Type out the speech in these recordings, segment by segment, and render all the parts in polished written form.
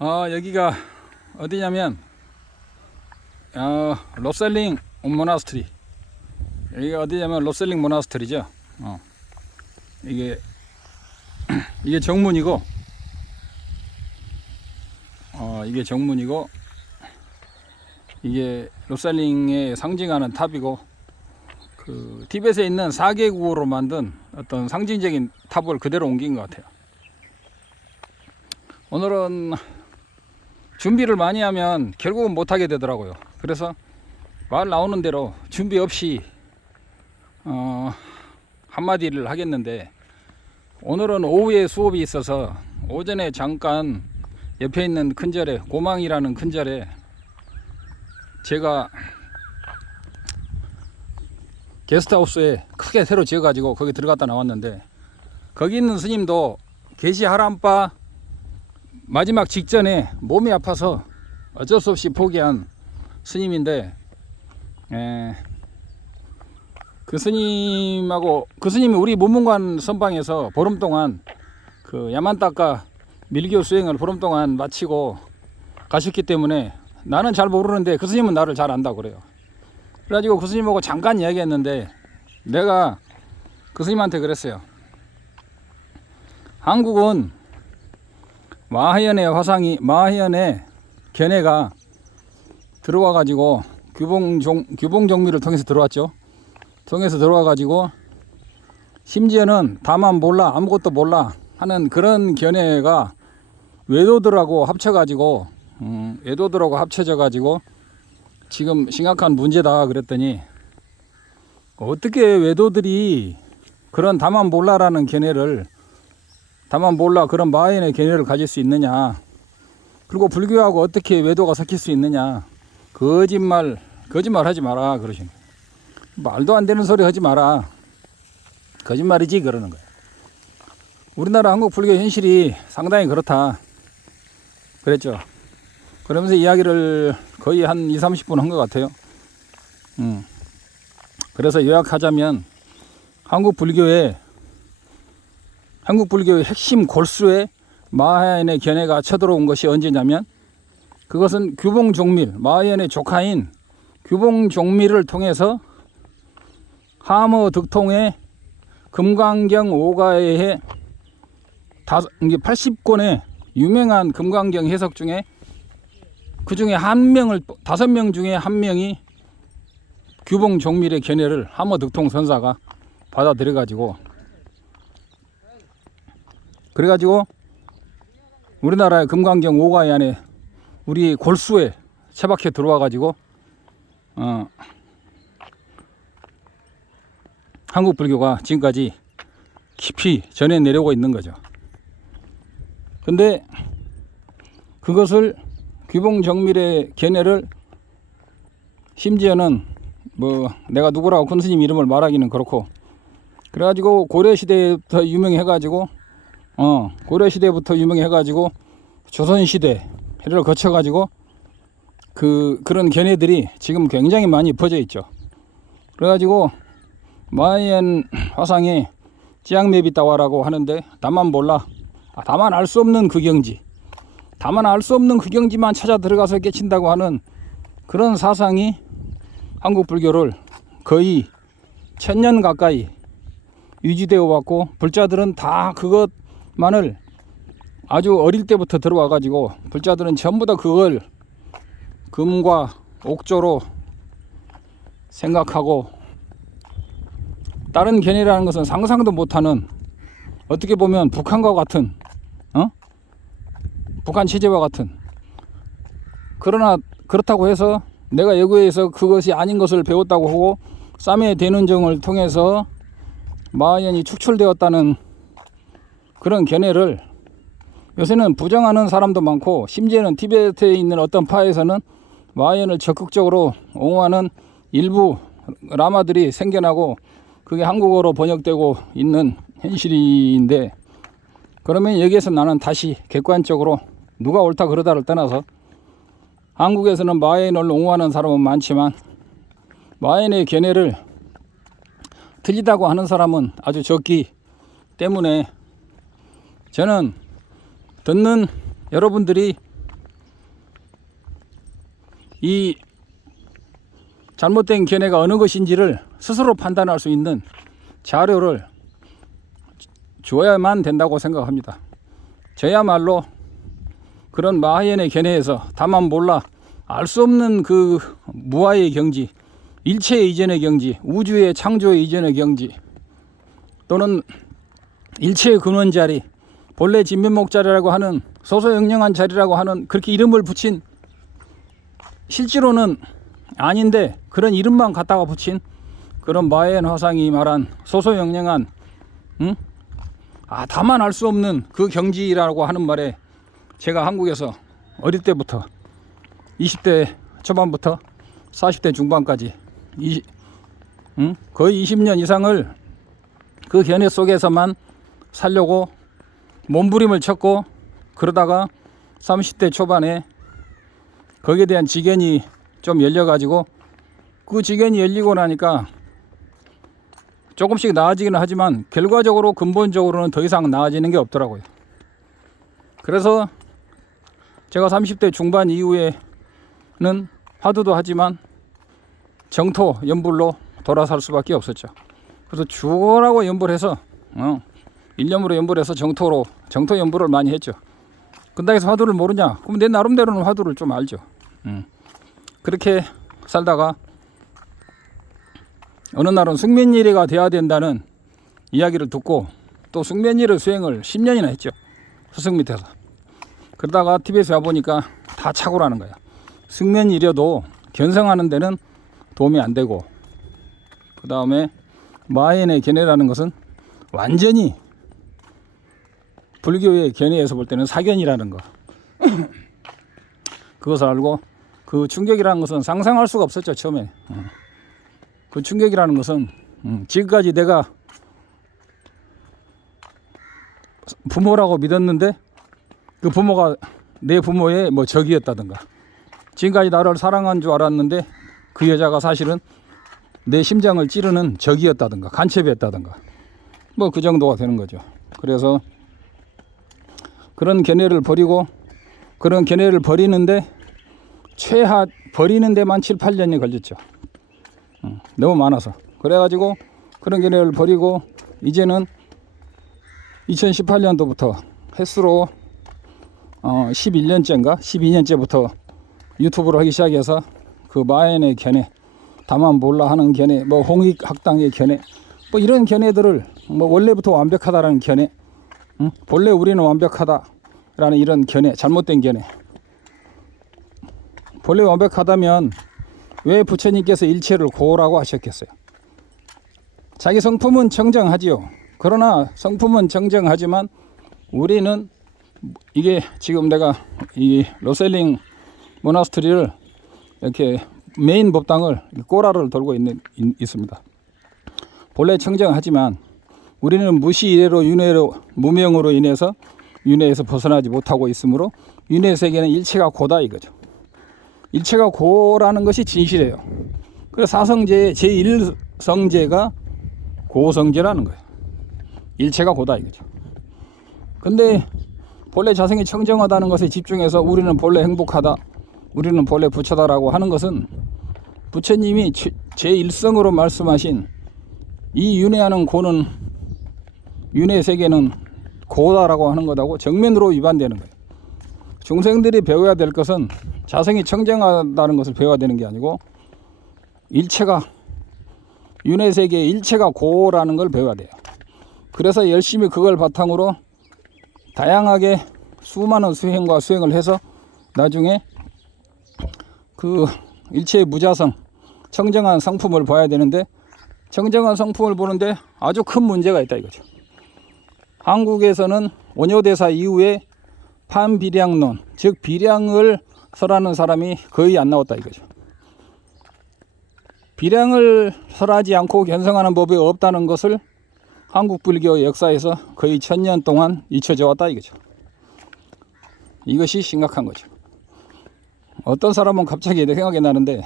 여기가 어디냐면 로셀링 모나스트리. 여기가 어디냐면 로셀링 모나스트리죠. 이게 이게 정문이고, 이게 정문이고, 이게 로셀링에 상징하는 탑이고, 그 티벳에 있는 4개국으로 만든 어떤 상징적인 탑을 그대로 옮긴 것 같아요. 오늘은 준비를 많이 하면 결국은 못하게 되더라고요. 그래서 말 나오는 대로 준비 없이 한마디를 하겠는데, 오늘은 오후에 수업이 있어서 오전에 잠깐 옆에 있는 큰 절에, 고망이라는 큰 절에 제가 게스트하우스에 크게 새로 지어가지고 거기 들어갔다 나왔는데, 거기 있는 스님도 계시 하람바 마지막 직전에 몸이 아파서 어쩔 수 없이 포기한 스님인데, 그 스님이 우리 문문관 선방에서 보름 동안 그 야만따까 밀교 수행을 보름 동안 마치고 가셨기 때문에 나는 잘 모르는데 그 스님은 나를 잘 안다고 그래요. 그래가지고 그 스님하고 잠깐 이야기했는데, 내가 그 스님한테 그랬어요. 한국은 마하연의 견해가 들어와가지고 규봉정미를 통해서 들어왔죠. 통해서 들어와가지고 심지어는 다만 몰라, 아무것도 몰라 하는 그런 견해가 외도들하고 합쳐져가지고 지금 심각한 문제다 그랬더니, 어떻게 외도들이 그런 다만 몰라라는 견해를, 다만 몰라 그런 마하연의 견해를 가질 수 있느냐, 그리고 불교하고 어떻게 외도가 섞일 수 있느냐, 거짓말 하지 마라 그러시는 거예요. 말도 안 되는 소리 하지 마라, 거짓말이지 그러는 거예요. 우리나라 한국 불교 현실이 상당히 그렇다 그랬죠. 그러면서 이야기를 거의 한 20-30분 한 것 같아요. 그래서 요약하자면, 한국 불교의 핵심 골수에 마하연의 견해가 쳐들어온 것이 언제냐면, 그것은 규봉종밀, 마하연의 조카인 규봉종밀을 통해서 함어득통의 금강경 오가의 80권의 유명한 금강경 해석 중에, 그 중에 5명 중에 한 명이 규봉종밀의 견해를 함어득통 선사가 받아들여가지고, 그래가지고 우리나라의 금강경 오가의 안에 우리 골수에 처박혀 들어와가지고 한국 불교가 지금까지 깊이 전해 내려오고 있는 거죠. 근데 그것을 규봉정밀의 견해를, 심지어는 뭐 내가 누구라고 큰 스님 이름을 말하기는 그렇고, 그래가지고 고려시대부터 유명해가지고 조선시대를 거쳐가지고 그런 견해들이 지금 굉장히 많이 퍼져 있죠. 그래가지고 마하연 화상에 찌양매비따와라고 하는데, 다만 몰라, 다만 알 수 없는 그 경지만 찾아 들어가서 깨친다고 하는 그런 사상이 한국 불교를 거의 1000년 가까이 유지되어 왔고, 불자들은 다 그것만을 아주 어릴 때부터 들어와 가지고, 불자들은 전부 다 그걸 금과 옥조로 생각하고, 다른 견해라는 것은 상상도 못하는, 어떻게 보면 북한과 같은, 북한 체제와 같은, 그러나 그렇다고 해서 내가 외국에서 그것이 아닌 것을 배웠다고 하고 쌈의 대논정을 통해서 마하연이 축출되었다는 그런 견해를 요새는 부정하는 사람도 많고, 심지어는 티베트에 있는 어떤 파에서는 마하연을 적극적으로 옹호하는 일부 라마들이 생겨나고, 그게 한국어로 번역되고 있는 현실인데, 그러면 여기에서 나는 다시 객관적으로 누가 옳다 그러다를 떠나서, 한국에서는 마하연을 옹호하는 사람은 많지만 마하연의 견해를 틀리다고 하는 사람은 아주 적기 때문에, 저는 듣는 여러분들이 이 잘못된 견해가 어느 것인지를 스스로 판단할 수 있는 자료를 줘야만 된다고 생각합니다. 저야말로 그런 마하연의 견해에서 다만 몰라 알 수 없는 그 무아의 경지, 일체 이전의 경지, 우주의 창조 이전의 경지, 또는 일체의 근원 자리, 본래 진면목 자리라고 하는 소소영령한 자리라고 하는 그렇게 이름을 붙인, 실제로는 아닌데 그런 이름만 갖다가 붙인 그런 마하연 화상이 말한 소소영령한 다만 알 수 없는 그 경지라고 하는 말에 제가 한국에서 어릴 때부터 20대 초반부터 40대 중반까지 거의 20년 이상을 그 견해 속에서만 살려고 몸부림을 쳤고, 그러다가 30대 초반에 거기에 대한 지견이 좀 열려가지고, 그 지견이 열리고 나니까 조금씩 나아지기는 하지만 결과적으로 근본적으로는 더 이상 나아지는 게 없더라고요. 그래서 제가 30대 중반 이후에는 화두도 하지만 정토 연불로 돌아설 수밖에 없었죠. 그래서 죽어라고 연불해서 일념으로 연불해서 정토 연불을 많이 했죠. 근당에서 화두를 모르냐? 그럼 내 나름대로는 화두를 좀 알죠. 그렇게 살다가 어느 날은 숙면일해가 돼야 된다는 이야기를 듣고 또 숙면일해 수행을 10년이나 했죠. 스승 밑에서. 그러다가 TV에서 와보니까 다 착오라는 거야. 숙면일해도 견성하는 데는 도움이 안 되고, 그 다음에 마하연의 견해라는 것은 완전히 불교의 견해에서 볼 때는 사견이라는 거. 그것을 알고 그 충격이라는 것은 상상할 수가 없었죠, 처음에. 그 충격이라는 것은 지금까지 내가 부모라고 믿었는데 그 부모가 내 부모의 뭐 적이었다든가, 지금까지 나를 사랑한 줄 알았는데 그 여자가 사실은 내 심장을 찌르는 적이었다든가 간첩이었다든가, 뭐 그 정도가 되는 거죠. 그래서 그런 견해를 버리고, 그런 견해를 버리는데 버리는 데만 7, 8년이 걸렸죠. 너무 많아서. 그래가지고 그런 견해를 버리고 이제는 2018년도부터 횟수로 11년째인가 12년째부터 유튜브를 하기 시작해서 그 마하연의 견해, 다만 몰라 하는 견해, 뭐 홍익학당의 견해, 뭐 이런 견해들을 뭐 원래부터 완벽하다라는 견해, 본래 우리는 완벽하다라는 이런 견해, 잘못된 견해. 본래 완벽하다면 왜 부처님께서 일체를 고라고 하셨겠어요? 자기 성품은 정정하지요. 그러나 성품은 정정하지만 우리는, 이게 지금 내가 이 로셀링 모나스트리를 이렇게 메인 법당을 꼬라를 돌고 있습니다. 본래 청정하지만 우리는 무시 이래로 윤회로 무명으로 인해서 윤회에서 벗어나지 못하고 있으므로 윤회 세계는 일체가 고다 이거죠. 일체가 고라는 것이 진실이에요. 그래서 사성제의 제1성제가 고성제라는 거예요. 일체가 고다 이거죠. 근데 본래 자성이 청정하다는 것에 집중해서 우리는 본래 행복하다, 우리는 본래 부처다라고 하는 것은 부처님이 제1성으로 말씀하신 이 윤회하는 고는, 윤회 세계는 고다라고 하는 것하고 정면으로 위반되는 거예요. 중생들이 배워야 될 것은 자성이 청정하다는 것을 배워야 되는 게 아니고 일체가, 윤회 세계의 일체가 고라는 걸 배워야 돼요. 그래서 열심히 그걸 바탕으로 다양하게 수많은 수행과 수행을 해서 나중에 그 일체의 무자성, 청정한 성품을 봐야 되는데, 청정한 성품을 보는데 아주 큰 문제가 있다 이거죠. 한국에서는 원효대사 이후에 판비량론, 즉 비량을 설하는 사람이 거의 안 나왔다 이거죠. 비량을 설하지 않고 견성하는 법이 없다는 것을 한국 불교 역사에서 거의 1000년 동안 잊혀져 왔다 이거죠. 이것이 심각한 거죠. 어떤 사람은 갑자기 내 생각이 나는데,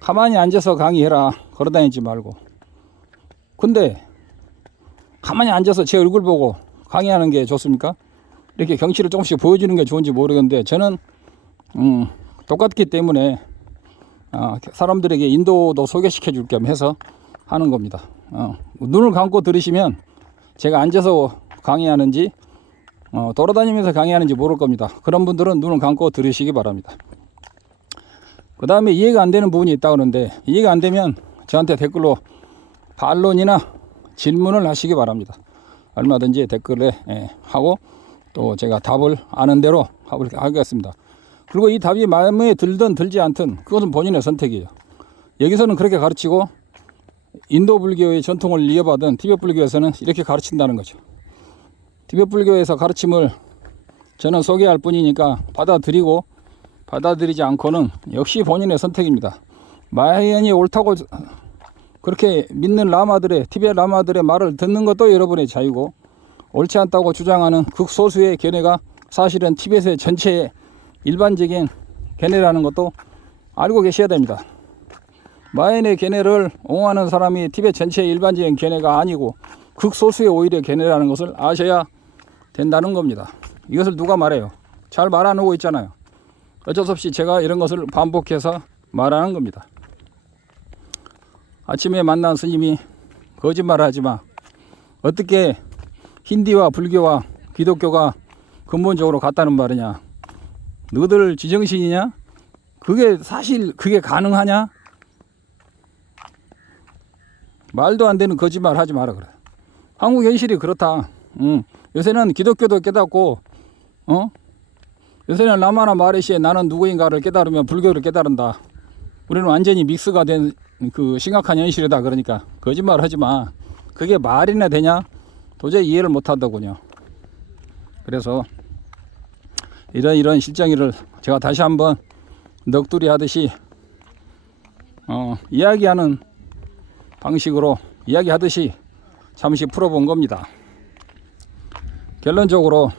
가만히 앉아서 강의해라, 걸어다니지 말고. 근데 가만히 앉아서 제 얼굴 보고 강의하는 게 좋습니까? 이렇게 경치를 조금씩 보여주는 게 좋은지 모르겠는데, 저는 똑같기 때문에 사람들에게 인도도 소개시켜 줄 겸 해서 하는 겁니다. 눈을 감고 들으시면 제가 앉아서 강의하는지 돌아다니면서 강의하는지 모를 겁니다. 그런 분들은 눈을 감고 들으시기 바랍니다. 그 다음에 이해가 안 되는 부분이 있다 그러는데, 이해가 안 되면 저한테 댓글로 반론이나 질문을 하시기 바랍니다. 얼마든지 댓글에 하고 또 제가 답을 아는 대로 답을 하겠습니다. 그리고 이 답이 마음에 들든 들지 않든 그것은 본인의 선택이에요. 여기서는 그렇게 가르치고 인도 불교의 전통을 이어받은 티베트 불교에서는 이렇게 가르친다는 거죠. 티베트 불교에서 가르침을 저는 소개할 뿐이니까 받아들이고 받아들이지 않고는 역시 본인의 선택입니다. 마하야인이 옳다고 그렇게 믿는 라마들의, 티베트 라마들의 말을 듣는 것도 여러분의 자유고, 옳지 않다고 주장하는 극소수의 견해가 사실은 티베트의 전체의 일반적인 견해라는 것도 알고 계셔야 됩니다. 마하야인의 견해를 옹호하는 사람이 티베트 전체의 일반적인 견해가 아니고 극소수의 오히려 견해라는 것을 아셔야 된다는 겁니다. 이것을 누가 말해요? 잘 말 안 하고 있잖아요. 어쩔 수 없이 제가 이런 것을 반복해서 말하는 겁니다. 아침에 만난 스님이 거짓말하지 마. 어떻게 힌디와 불교와 기독교가 근본적으로 같다는 말이냐? 너희들 지정신이냐? 그게 사실 그게 가능하냐? 말도 안 되는 거짓말 하지 마라 그래. 한국 현실이 그렇다. 요새는 기독교도 깨닫고, 요새는 라마나 마레시에 나는 누구인가를 깨달으면 불교를 깨달은다. 우리는 완전히 믹스가 된 그 심각한 현실이다. 그러니까 거짓말 하지 마. 그게 말이나 되냐? 도저히 이해를 못 한다군요. 그래서 이런 실정이를 제가 다시 한번 넋두리 하듯이 이야기하는 방식으로 이야기하듯이 잠시 풀어본 겁니다. 결론적으로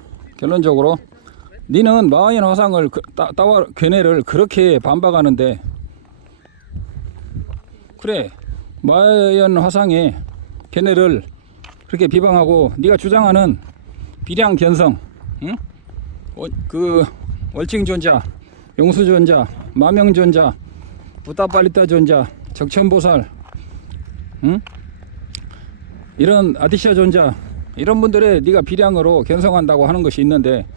니는 마하야인 화상을 견해를 그렇게 반박하는데, 그래 마하야인 화상의 견해를 그렇게 비방하고 네가 주장하는 비량 견성, 그 월칭존자, 용수존자, 마명존자, 부타팔리타존자, 적천보살, 이런 아디샤 존자, 이런 분들의 네가 비량으로 견성한다고 하는 것이 있는데,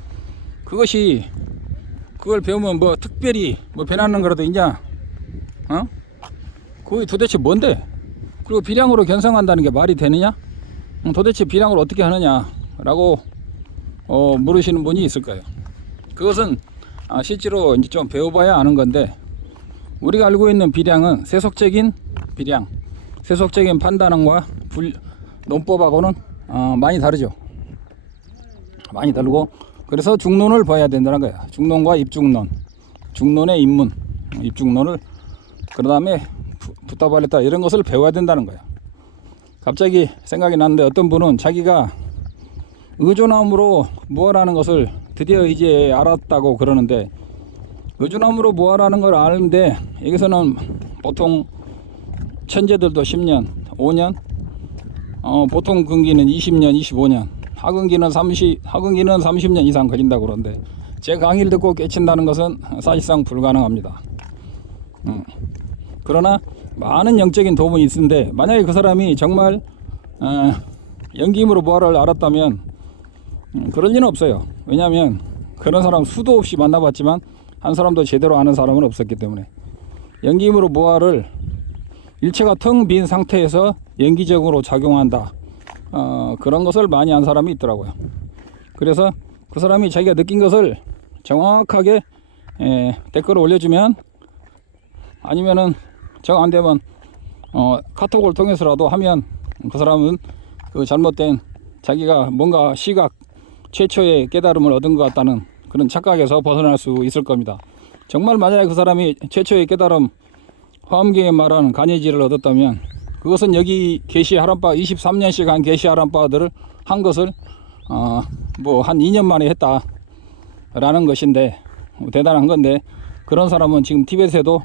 그걸 배우면 뭐 특별히 뭐 변하는 거라도 있냐? 그게 도대체 뭔데? 그리고 비량으로 견성한다는 게 말이 되느냐? 도대체 비량을 어떻게 하느냐라고 물으시는 분이 있을 거예요. 그것은 실제로 이제 좀 배워봐야 아는 건데, 우리가 알고 있는 비량은 세속적인 비량, 세속적인 판단과 논법하고는 많이 다르죠. 많이 다르고, 그래서 중론을 봐야 된다는 거야. 중론과 입중론, 중론의 입문, 입중론을, 그 다음에 부타발레타 이런 것을 배워야 된다는 거야. 갑자기 생각이 났는데, 어떤 분은 자기가 의존함으로 무아라는 것을 드디어 이제 알았다고 그러는데, 의존함으로 무아라는 걸 아는데 여기서는 보통 천재들도 10년, 5년, 보통 근기는 20년, 25년, 하근기는 30년 이상 걸린다고 그러는데, 제 강의를 듣고 깨친다는 것은 사실상 불가능합니다. 그러나 많은 영적인 도움이 있는데, 만약에 그 사람이 정말 연기임으로 무아를 알았다면 그럴 리는 없어요. 왜냐하면 그런 사람 수도 없이 만나봤지만 한 사람도 제대로 아는 사람은 없었기 때문에, 연기임으로 무아를 일체가 텅 빈 상태에서 연기적으로 작용한다, 그런 것을 많이 안 사람이 있더라고요. 그래서 그 사람이 자기가 느낀 것을 정확하게 댓글을 올려주면, 아니면은 정 안 되면 카톡을 통해서라도 하면, 그 사람은 그 잘못된 자기가 뭔가 시각 최초의 깨달음을 얻은 것 같다는 그런 착각에서 벗어날 수 있을 겁니다. 정말 만약에 그 사람이 최초의 깨달음, 화엄경에 말하는 간예지를 얻었다면, 그것은 여기 계시 하람바 23년씩 한 계시 하람바들을 한 것을 뭐 한 2년 만에 했다 라는 것인데, 대단한 건데, 그런 사람은 지금 티베트에도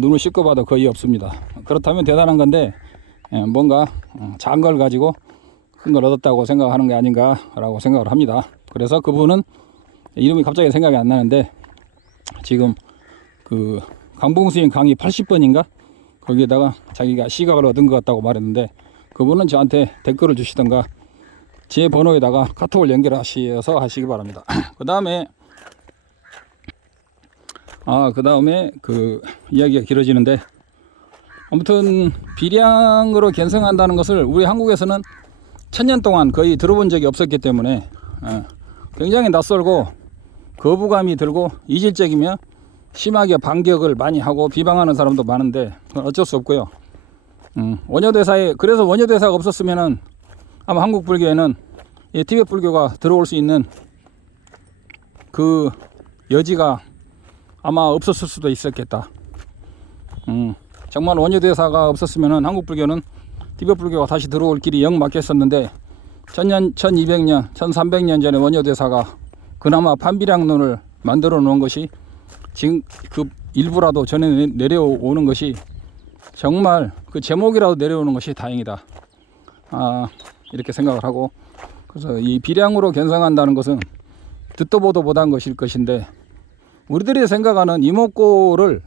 눈을 씻고 봐도 거의 없습니다. 그렇다면 대단한 건데, 뭔가 작은 걸 가지고 큰 걸 얻었다고 생각하는 게 아닌가 라고 생각을 합니다. 그래서 그분은 이름이 갑자기 생각이 안 나는데, 지금 그 강봉수님 강의 80번인가 거기에다가 자기가 시각을 얻은 것 같다고 말했는데, 그분은 저한테 댓글을 주시던가 제 번호에다가 카톡을 연결하셔서 하시기 바랍니다. 그 다음에 그 이야기가 길어지는데, 아무튼 비량으로 견성한다는 것을 우리 한국에서는 1000년 동안 거의 들어본 적이 없었기 때문에 굉장히 낯설고 거부감이 들고 이질적이며 심하게 반격을 많이 하고 비방하는 사람도 많은데, 그건 어쩔 수 없고요. 원효대사에, 그래서 원효대사가 없었으면은 아마 한국 불교에는 이 티베트 불교가 들어올 수 있는 그 여지가 아마 없었을 수도 있었겠다. 정말 원효대사가 없었으면은 한국 불교는 티베트 불교가 다시 들어올 길이 영 막혔었는데, 1000년, 1200년, 1300년 전에 원효대사가 그나마 판비량론을 만들어 놓은 것이 지금 그 일부라도 전에 내려오는 것이, 정말 그 제목이라도 내려오는 것이 다행이다. 이렇게 생각을 하고, 그래서 이 비량으로 견성한다는 것은 듣도 보도 못한 것일 것인데, 우리들이 생각하는 이목구를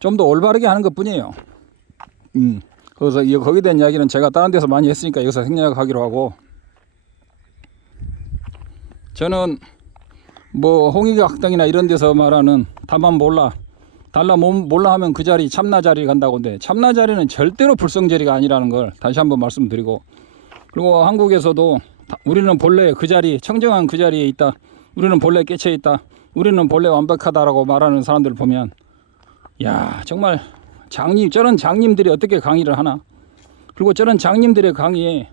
좀 더 올바르게 하는 것 뿐이에요. 그래서 거기에 대한 이야기는 제가 다른 데서 많이 했으니까 여기서 생략하기로 하고, 저는 뭐 홍익의 학당이나 이런 데서 말하는 다만 몰라, 달라 몰라 하면 그 자리 참나 자리 간다고 하는데, 참나 자리는 절대로 불성자리가 아니라는 걸 다시 한번 말씀드리고, 그리고 한국에서도 우리는 본래 그 자리, 청정한 그 자리에 있다, 우리는 본래 깨쳐 있다, 우리는 본래 완벽하다라고 말하는 사람들을 보면, 야, 정말 저런 장님들이 어떻게 강의를 하나. 그리고 저런 장님들의 강의에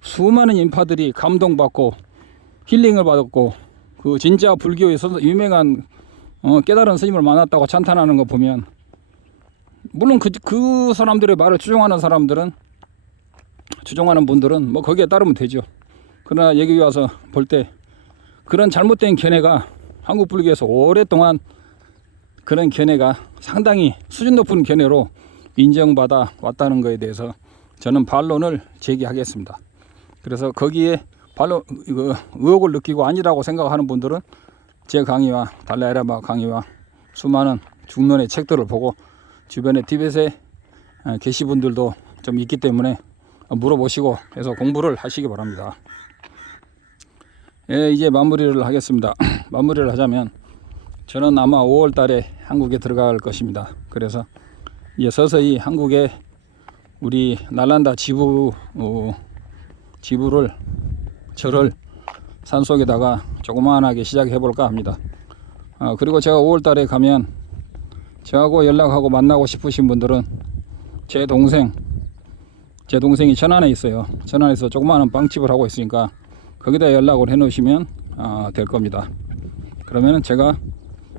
수많은 인파들이 감동받고 힐링을 받았고, 그 진짜 불교에서 유명한 깨달은 스님을 만났다고 찬탄하는 거 보면, 물론 그 사람들의 말을 추종하는 분들은 뭐 거기에 따르면 되죠. 그러나 여기 와서 볼 때 그런 잘못된 견해가 한국 불교에서 오랫동안, 그런 견해가 상당히 수준 높은 견해로 인정받아 왔다는 것에 대해서 저는 반론을 제기하겠습니다. 그래서 거기에 의혹을 느끼고 아니라고 생각하는 분들은 제 강의와 달라이라마 강의와 수많은 중론의 책들을 보고, 주변에 티벳에 계신 분들도 좀 있기 때문에 물어보시고 해서 공부를 하시기 바랍니다. 이제 마무리를 하겠습니다. 마무리를 하자면, 저는 아마 5월 달에 한국에 들어갈 것입니다. 그래서 이제 서서히 한국에 우리 날란다 절을 산속에다가 조그만하게 시작해 볼까 합니다. 그리고 제가 5월 달에 가면 저하고 연락하고 만나고 싶으신 분들은 제 동생이 천안에 있어요. 천안에서 조그마한 빵집을 하고 있으니까 거기다 연락을 해 놓으시면 될 겁니다. 그러면은 제가,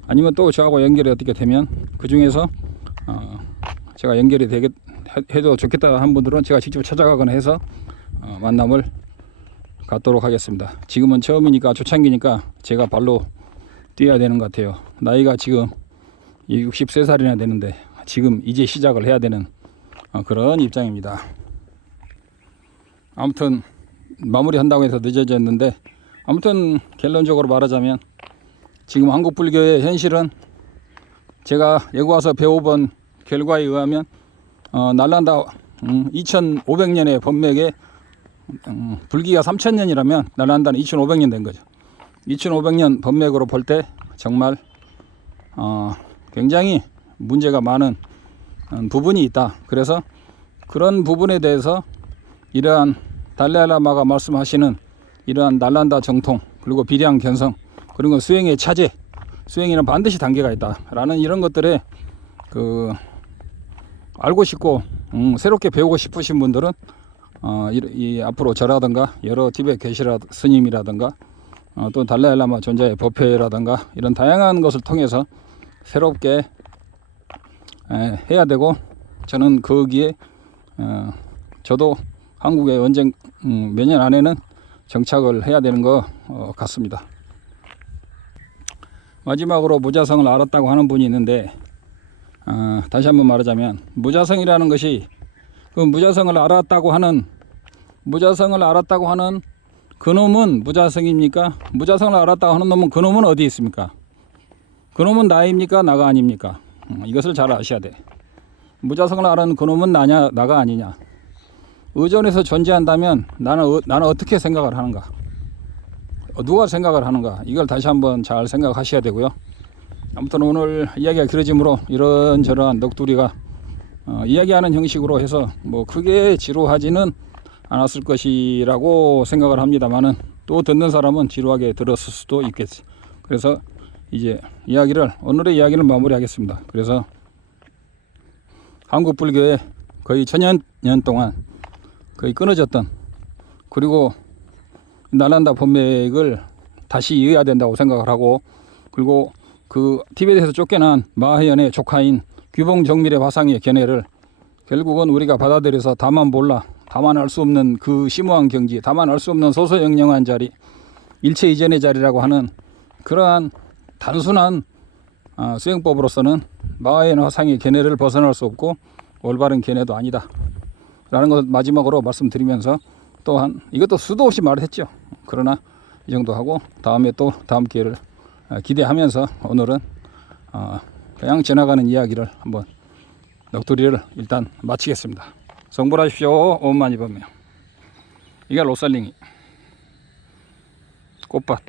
아니면 또 저하고 연결이 어떻게 되면 그 중에서 제가 연결이 해도 좋겠다 한 분들은 제가 직접 찾아가거나 해서 만남을 갖도록 하겠습니다. 지금은 처음이니까, 초창기니까 제가 발로 뛰어야 되는 것 같아요. 나이가 지금 63살이나 되는데 지금 이제 시작을 해야 되는 그런 입장입니다. 아무튼 마무리한다고 해서 늦어졌는데, 아무튼 결론적으로 말하자면, 지금 한국 불교의 현실은 제가 여기 와서 배워본 결과에 의하면 날란다 2500년의 법맥에 불기가 3000년이라면 날란다는 2500년 된 거죠. 2500년 법맥으로 볼 때 정말 굉장히 문제가 많은 부분이 있다. 그래서 그런 부분에 대해서 이러한 달라이라마가 말씀하시는 이러한 날란다 정통, 그리고 비량 견성, 그리고 수행의 차제, 수행에는 반드시 단계가 있다라는 이런 것들에 알고 싶고 새롭게 배우고 싶으신 분들은 앞으로 저라든가 여러 티베트 게시라 스님이라든가 또 달라이라마 존자의 법회라든가 이런 다양한 것을 통해서 새롭게 해야 되고, 저는 거기에 저도 한국에 언젠 몇 년 안에는 정착을 해야 되는 것 같습니다. 마지막으로 무자성을 알았다고 하는 분이 있는데, 다시 한번 말하자면 무자성이라는 것이, 그 무자성을 알았다고 하는 그놈은 무자성입니까? 무자성을 알았다고 하는 놈은 그놈은 어디 있습니까? 그놈은 나입니까? 나가 아닙니까? 이것을 잘 아셔야 돼. 무자성을 아는 그놈은 나가 아니냐. 의존에서 존재한다면 나는 어떻게 생각을 하는가, 누가 생각을 하는가, 이걸 다시 한번 잘 생각하셔야 되고요. 아무튼 오늘 이야기가 길어지므로 이런저런 넋두리가 이야기하는 형식으로 해서 뭐 크게 지루하지는 않았을 것이라고 생각을 합니다만은, 또 듣는 사람은 지루하게 들었을 수도 있겠지. 그래서 이제 오늘의 이야기를 마무리하겠습니다. 그래서 한국 불교의 거의 천여 년 동안 거의 끊어졌던, 그리고 나란다 법맥을 다시 이어야 된다고 생각을 하고, 그리고 그 티베트에서 쫓겨난 마하연의 조카인 규봉정밀의 화상의 견해를 결국은 우리가 받아들여서 다만 몰라, 다만 알 수 없는 그 심오한 경지, 다만 알 수 없는 소소영영한 자리, 일체 이전의 자리라고 하는 그러한 단순한 수행법으로서는 마하연 화상의 견해를 벗어날 수 없고 올바른 견해도 아니다 라는 것을 마지막으로 말씀드리면서, 또한 이것도 수도 없이 말을 했죠. 그러나 이 정도 하고 다음에 또 다음 기회를 기대하면서 오늘은 그냥 지나가는 이야기를 한번 넋두리를 일단 마치겠습니다. 성불하십시오. 오만이범이요. 이게 로살링이 꽃밭.